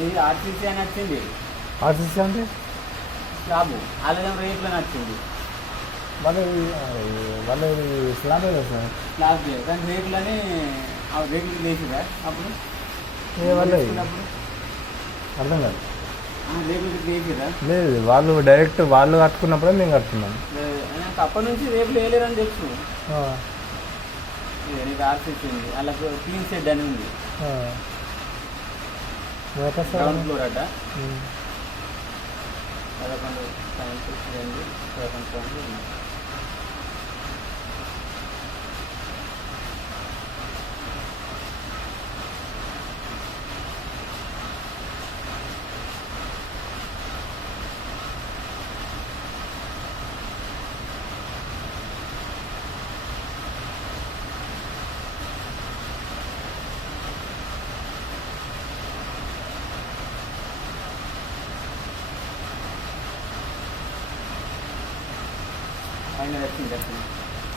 ఇది ఆర్టీసీ అని వచ్చింది. ఆర్టీసీ అంటే స్లాబ్ అలాగే రేట్లో నచ్చింది. మళ్ళీ మళ్ళీ స్లాబ్ కదా సార్. స్లాబ్ కానీ రేట్లని రేట్లు వేసిరా అప్పుడు మళ్ళీ అర్థం కాదు. రేట్లు వేసిరా లేదు, వాళ్ళు డైరెక్ట్ వాళ్ళు కట్టుకున్నప్పుడే మేము కట్టుకున్నాం. అప్పటి నుంచి రేట్లు వేయలేరని తెలుసు. నీకు ఆర్టీసీ ఉంది, అలా క్లీన్ షెడ్ అని ఉంది. గ్రౌండ్ ఫ్లోర్ అడ్డ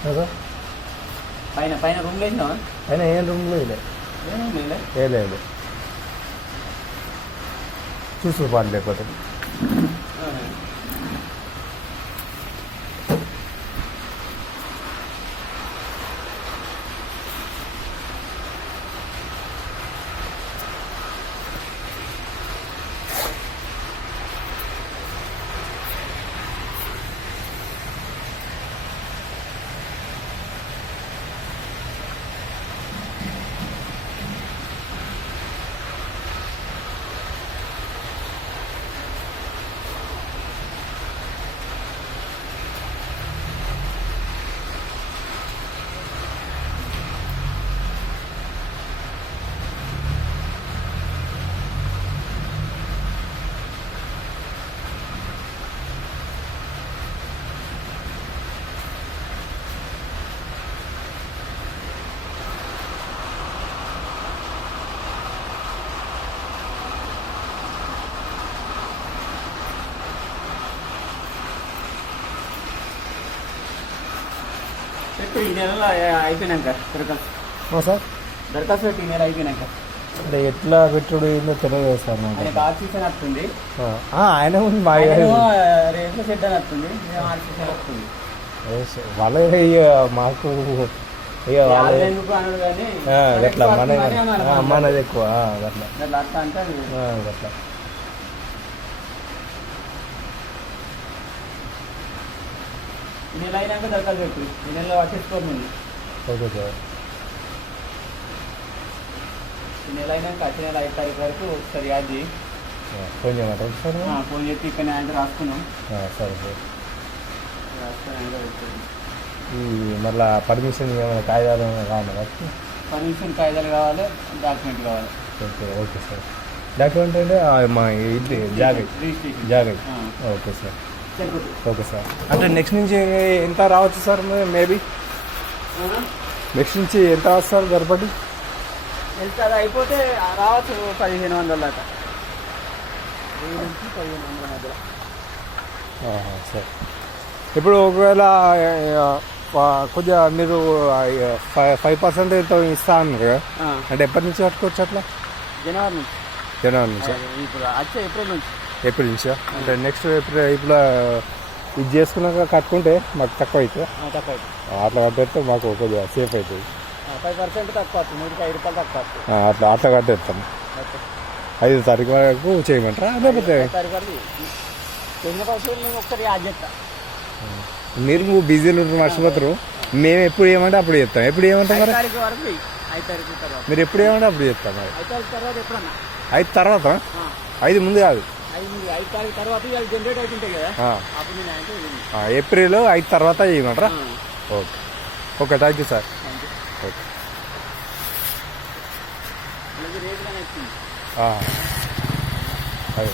11 పైన పైన రూమ్ లేచినా అయినా ఏం రూమ్లో లేదు చూసుకోవాలి లేకపోతే. ఈ నెలలో అయిపోయినాక సార్ దరఖాస్తు పెట్టి ఈ నెల అయిపోయినాక అంటే ఎట్లా పెట్టుడు ఏందో తెలియదు సార్. ఆయనకు ఆర్టీసీ అని వస్తుంది, ఆయన ఉంది మా రేట్ల షెడ్ అని వస్తుంది, ఆర్టీసీ అని వస్తుంది. వాళ్ళే మాకు ఇక వాళ్ళే ఎందుకు అనడు కానీ అట్లా మనది ఎక్కువ అట్లా అట్లా అంటే అట్లా. ఈ నెల అయినాక దరఖాస్తు పెట్టు, ఈ నెలలో పట్టించుకోండి. Okay sir. ఈ నెల అయినాక వచ్చే నెల 5 తారీఖు వరకు ఒకసారి యాడ్ చేయి. ఫోన్ చేయమంటారు సార్? ఫోన్ చేసి ఇక్కడ ఆయన రాసుకున్నాం. సరే సార్. రాసుకొని ఆయన పెడుతుంది. ఈ మళ్ళీ పర్మిషన్ ఏమైనా కాగితాలు ఏమైనా కావాలి? పర్మిషన్ కాగితాలు కావాలి, డాక్యుమెంట్ కావాలి. Okay okay sir. డాక్యుమెంట్ అంటే మా ఇది జాగై. Okay sir. Okay sir. అంటే నెక్స్ట్ నుంచి ఎంత రావచ్చు సార్? మేబీ నెక్స్ట్ నుంచి ఎంత రావచ్చు సార్ గర్భటి? ఎంత అయిపోతే రావచ్చు 1500 దాకా, 1000 నుంచి 1500 మధ్యలో. సార్ ఇప్పుడు ఒకవేళ కొద్దిగా మీరు 5% ఎంతో ఇస్తా అన్నారు కదా, అంటే ఎప్పటి నుంచి కట్టుకోవచ్చు అట్లా? జనవరి నుంచి. ఇప్పుడు వచ్చే ఏప్రిల్ నుంచా? అంటే నెక్స్ట్ ఏప్రిల్ ఇది చేసుకున్నాక కట్టుకుంటే మాకు తక్కువ అవుతుంది. అట్లా కట్టేస్తే మాకు కొద్దిగా సేఫ్ అవుతుంది. 5% తక్కువ వస్తుంది, 5 రూపాయలు తక్కువ వస్తుంది. అట్లా కట్టేస్తాం. 5 తారీఖు వరకు చేయమంటారా? లేకపోతే మీరు బిజీలు మర్చిపోతారు. మేము ఎప్పుడు ఏమంటే అప్పుడు చెప్తాం. ఎప్పుడు ఏమంటాం మరి? మీరు ఎప్పుడు ఏమంటే అప్పుడు చెప్తాం. మరి 5 తర్వాత? 5 ముందు కాదు, ఏప్రిల్ 5 తర్వాత చేయమంటారా? Okay okay, thank you sir. Okay అదే